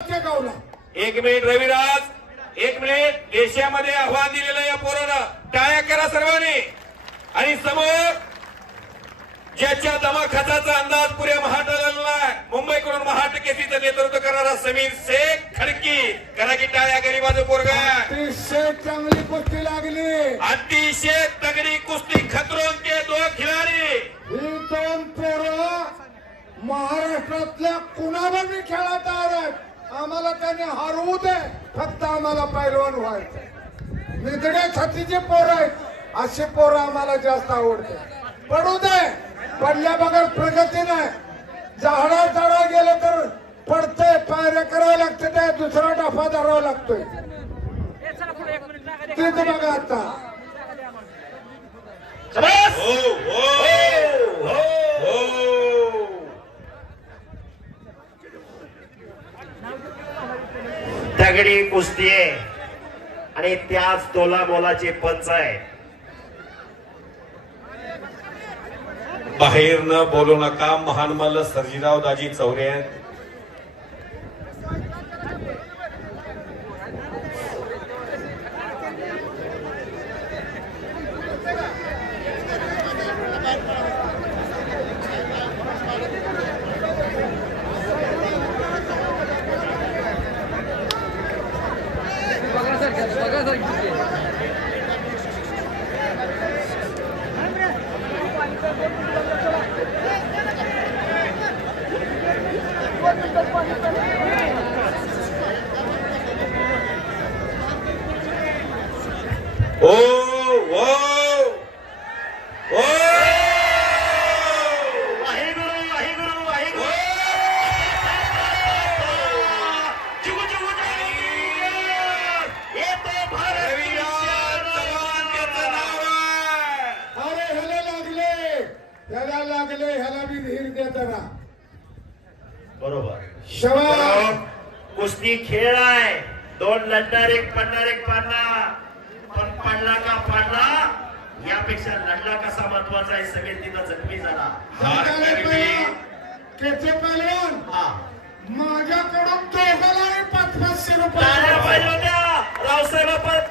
एक मिनिट रविराज, एक मिनिट. देशामध्ये आव्हान दिलेलं या पोराला टाळ्या करा सर्वांनी. आणि समोर ज्याच्या दमाखताचा अंदाज पुऱ्या महाराष्ट्राला मुंबईकडून महाटकेसीचं नेतृत्व करणारा समीर शेख खडकी करा की टाळ्या. गरीबाचं पोरगा अतिशय चांगली कुस्ती लागली, अतिशय तगडी कुस्ती. खतरों के दो खिलाडी. ही दोन पोरं महाराष्ट्रातल्या कुणाला बी खेळायला तयार आहेत. आम्हाला त्यांनी हरवू दे, फक्त आम्हाला पैलवान व्हायचं. निधड्या छातीचे पोरं आहेत, असे पोरं आम्हाला जास्त आवडते. पडू दे, पडल्या बगर प्रगती नाही. झाडा झाडा गेलं तर पडतंय, पायऱ्या करावं लागतं, त्या दुसरा डाफा धरावा लागतोय. ते बघा आता तगडी कुस्ती आहे आणि त्याच तोला मोलाचे पंच आहे. बाहेर न बोलू नका. महान मल्ल सर्जीराव दाजी चौरे. ओ ओ ओ वाहेगुरु वाहेगुरु वाहेगुरु. जुगु जुगु येतो भारत. अरे ह्याला लागले ह्याला बी धीर दे जरा. बरोबर. शवा कुस्ती खेळ आहे. दोन लढणार, एक पडणार, एक पाडणार. पण पडला का पाडला यापेक्षा लढला कसा महत्वाचा आहे. सगळे तिथं जखमी झाला. त्याचे पैलवान माझ्याकडून दोघाला 500 रुपये पाहिजे होत्या. रावसाहेब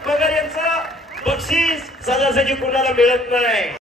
बगर यांचं बक्षीस सहजासहजी कुणाला मिळत नाही.